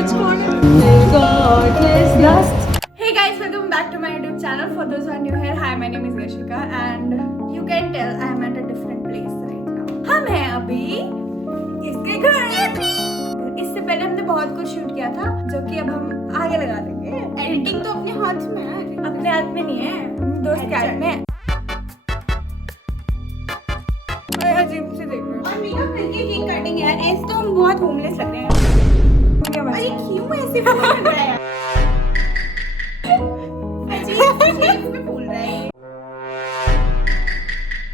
Hey guys, welcome back to my YouTube channel. For those who are new here, hi, my name is Yashika and you can tell I am at a different place right now. हम हैं अभी इसके घर। इससे पहले हमने बहुत कुछ शूट किया था जो कि अब हम आगे लगा देंगे। एडिटिंग तो अपने हाथ में है, अपने हाथ में नहीं है, दोस्त के हाथ में है। अजीब से देख रहे हैं। और मेकअप करके केक काटेंगे यार, ऐसे तो हम बहुत होमलेस लग रहे हैं। अरे क्यों ऐसे बोल रहा है?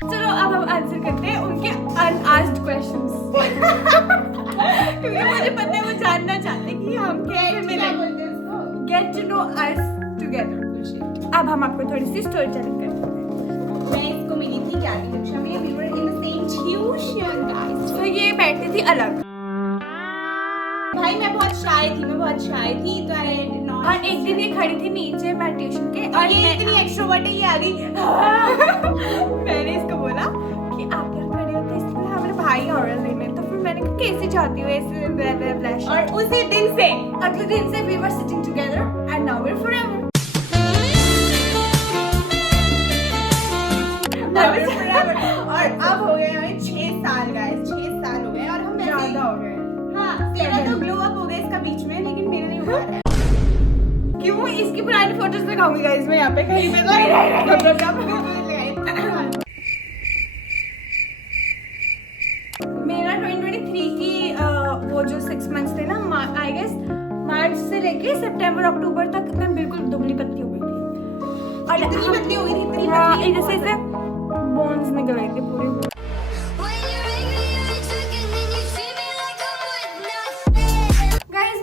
चलो अब हम आंसर करते हैं उनके अनआस्क्ड क्वेश्चंस। क्योंकि मुझे पता है वो जानना चाहते हैं कि हम कैसे मिले। Get to know us together. अब हम आपको थोड़ी सी स्टोरी टेलिंग करते हैं। मैं इसको मिली थी 11वीं कक्षा में, we were in the same tuition guys. तो ये बैठती थी अलग। भाई मैं बहुत शाय थी तो और एक दिन ये खड़ी थी नीचे मैं ट्यूशन के और ये इतनी एक्स्ट्रोवर्ट है, ये आ गई। मैंने इसको बोला कि आप यहाँ खड़े होते हैं, इसलिए हमारे भाई हॉरर लेने, तो फिर मैंने कहा कैसे चाहती हूँ ऐसे ब्लैश। और उसी दिन से अगले दिन से we were sitting together and now we are forever. और अब हो गए हमें 6 साल गाइस, 6 साल हो गए और हम ज्यादा हो गए। हाँ, तेरा तो ग्लो अप हो गया इसका बीच में, लेकिन मेरा नहीं हुआ है। क्यों? इसकी पुरानी फोटोज दिखाऊंगी गाइस मैं यहाँ पे कहीं पे। मेरा 2023 की वो जो 6 मंथ्स थे ना, आई गेस मार्च से लेके सितंबर अक्टूबर तक मैं बिल्कुल दुबली पतली हो गई थी। और इतनी पतली हो गई थी, इतनी पतली जैसे बोन्स निकल गए थे पूरे।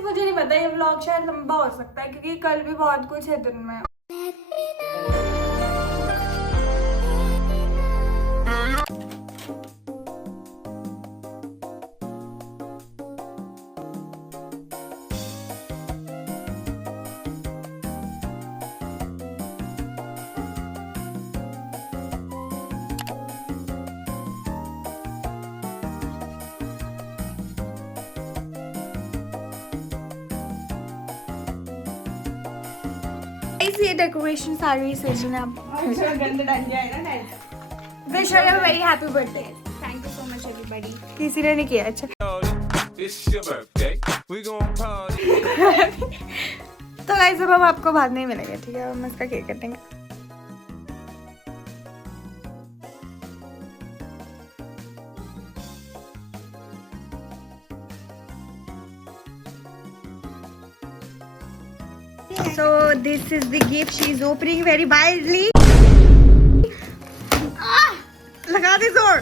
मुझे नहीं पता ये व्लॉग शायद लंबा हो सकता है क्योंकि कल भी बहुत कुछ है दिन में। ये डेकोरेशन सारी सजना गंदा डाल जाएगा ना। Wish you a very happy birthday. Thank you so much everybody. किसी ने नहीं किया। अच्छा तो गाइस अब हम आपको बाद में मिलेंगे, ठीक है? हम इसका केक कटेंगे। So this is the gift she is opening very wildly. लगा दे जोर।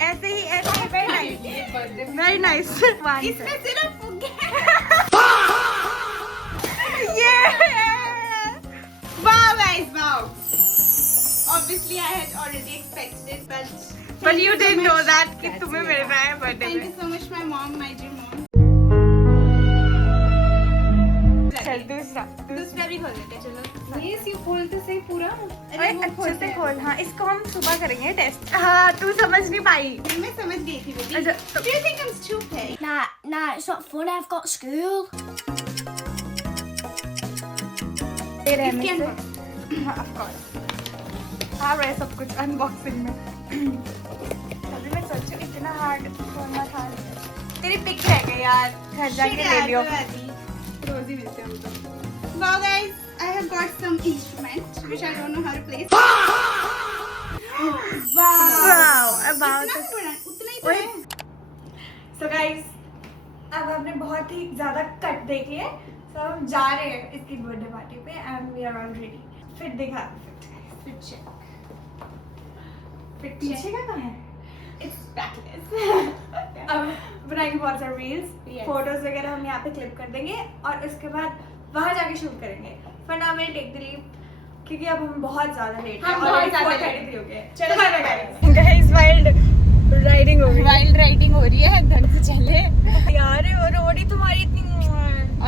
ऐसे ही very nice, very nice. इसमें सिर्फ wow guys, wow. Obviously I had already expected it, but you didn't know that कि तुम्हें मिल रहा है बर्थडे में। Thank you so much my mom, my dear mom. दूसरा भी खोल लेते चलो। ये सी खोलते से पूरा। अरे अच्छे से खोल। हाँ, इसको हम सुबह करेंगे टेस्ट। हाँ, तू समझ नहीं पाई। मैं समझ गई थी बेटी। Do you think I'm stupid? Nah, it's not fun. I've got school. इसके अंदर। हाँ, of course। आ रहा है सब कुछ अनबॉक्सिंग में। अभी मैं सोचूं इतना हार्ड खोलना था। तेरी पिक रह गई यार, घर जाके ले लियो। रोज ही मिलते हैं हम तो। Wow guys, I have got some instrument which I don't know how to play. Wow, about उतना ही तो है। So guys, अब हमने बहुत ही ज़्यादा कट देख लिए, तो हम जा रहे हैं इसकी बर्थडे पार्टी पे and we are all ready. Fit दिखा, फिट चेक। फिट पीछे का कहाँ है? It's backless. अब बनाएंगे बहुत सारे रील्स, फोटोज वगैरह हम यहाँ पे क्लिप कर देंगे और उसके बाद वहाँ जाके शूट करेंगे। For now we'll take the leave क्योंकि अब हम बहुत ज़्यादा लेट हैं और 4:33 हो गए। चलो bye bye guys. Wild riding हो रही है, ढंग से चले यार। और रोड ही तुम्हारी इतनी,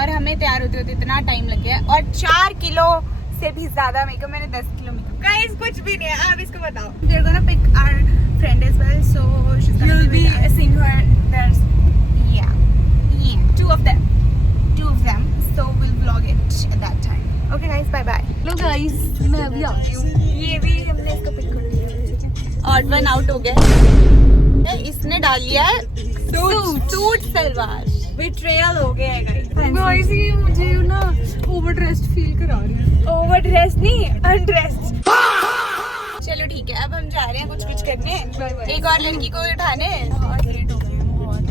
और हमें तैयार होते होते इतना टाइम लग गया और 4 किलो से भी ज्यादा मेकअप। मैंने 10 किलो मेकअप। गाइस कुछ भी नहीं है, आप इसको बताओ। They're gonna pick our friend as well, so she's gonna be seeing her. There's two of them. Guys मैं अभी आती हूँ। ये भी हमने इसको पिक कर लिया। ऑड वन आउट हो गया। इसने डाल लिया है सूट सलवार। बिट्रेयल हो गया है गाइस। गाइस ये मुझे ना ओवर ड्रेस्ड फील करा रही है। ओवर ड्रेस नहीं, अनड्रेस्ड। चलो ठीक है, अब हम जा रहे हैं कुछ करने। एक और लड़की को उठाने। बहुत लेट हो गए हैं बहुत।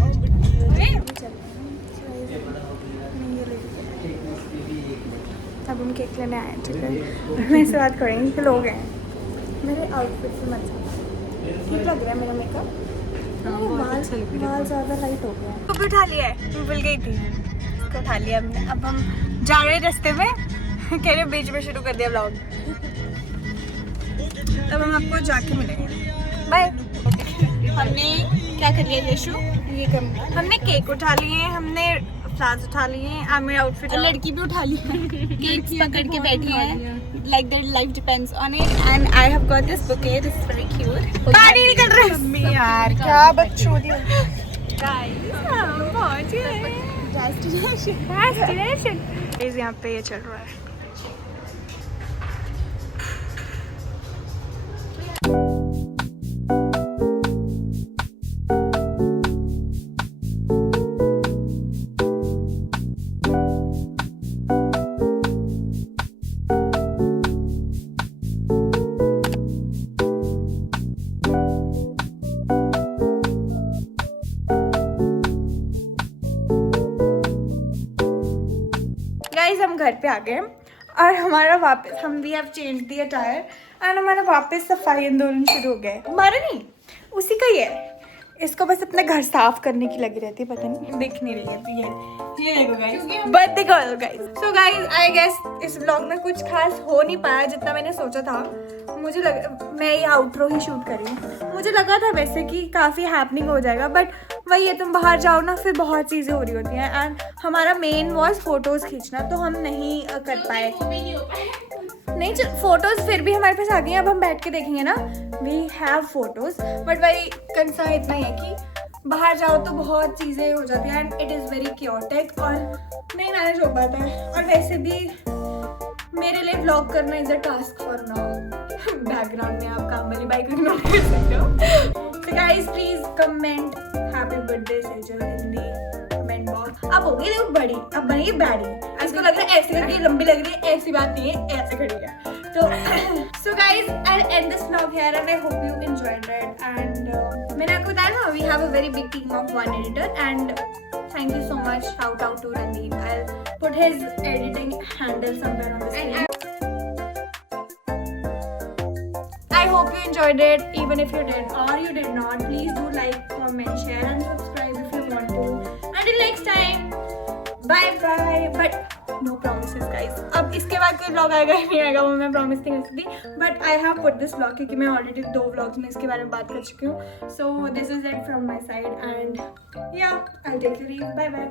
अब हम केक लेने आए हैं, ठीक है। और मैं इससे बात करेंगे कि लोग हैं मेरे आउटफिट से मत ठीक लग रहा है मेरा मेकअप। बाल ज़्यादा लाइट हो गया है। तो उठा लिया है, मैं भूल गई थी इसको उठा लिया हमने। अब हम जा रहे हैं रास्ते में कह रहे बीच में शुरू कर दिया व्लॉग। तब हम आपको जाके मिलेंगे। बाय। हमने क्या कर लिया यशु? ये कम हमने केक उठा लिए, हमने फ्लावर्स उठा लिए, मेरे आउटफिट लड़की भी उठा ली है। केक्स पकड़ के बैठी है like their life depends on it and I have got this bouquet. This is very cute. पानी निकल रहा है मम्मी यार, क्या बकचोदी हो। गाइस हम पहुंच गए डेस्टिनेशन। गाइस यहाँ पे ये चल रहा है। गाइस हम घर पे आ गए और हमारा वापस हम we have change the attire and हमारा वापस सफाई आंदोलन शुरू हो गया है। हमारा नहीं, उसी का ही है। इसको बस अपना घर साफ करने की लगी रहती है, पता नहीं दिख नहीं रही है। ये देखो guys, birthday girl guys. So guys I guess इस व्लॉग में कुछ खास हो नहीं पाया जितना मैंने सोचा था। मुझे मैं ये आउटरो ही शूट कर रही हूँ। मुझे लगा था वैसे कि काफ़ी हैपनिंग हो जाएगा, बट वही है, तुम बाहर जाओ ना फिर बहुत चीज़ें हो रही होती हैं एंड हमारा मेन वॉज फोटोज़ खींचना, तो हम नहीं कर पाए। नहीं फोटोज़ फिर भी हमारे पास आ गई हैं, अब हम बैठ के देखेंगे ना। वी हैव फोटोज़, बट वही कंसर्न इतना ही है कि बाहर जाओ तो बहुत चीज़ें हो जाती हैं and it is very chaotic और नहीं मैनेज हो पाता है। और वैसे भी मेरे लिए व्लॉग करना is a task for now. Background में आप काम वाली बाइक इग्नोर कर सकते हो। So guys please comment happy birthday Sejal in the comment box। अब हो गई देखो बड़ी, अब बनेगी बैडी। इसको लग रहा है ऐसे करके लंबी लग रही है, ऐसी बात नहीं है, ऐसे खड़ी है। तो so guys I'll end this vlog here and I hope you enjoyed it and मैंने आपको बताया ना we have a very big team of one editor and thank you so much, shout out to Randeep। I'll put his editing handle somewhere on the screen। I hope you enjoyed it. Even if you did or you did not, please do like, comment, share and subscribe if you want to। Until next time, bye bye। But no promises guys। अब इसके बाद कोई vlog आएगा नहीं आएगा वो मैं promise नहीं कर सकती। But I have put this vlog क्योंकि मैं already 2 vlogs में इसके बारे में बात कर चुकी हूँ। So this is it from my side and yeah, I'll take your leave। Bye bye।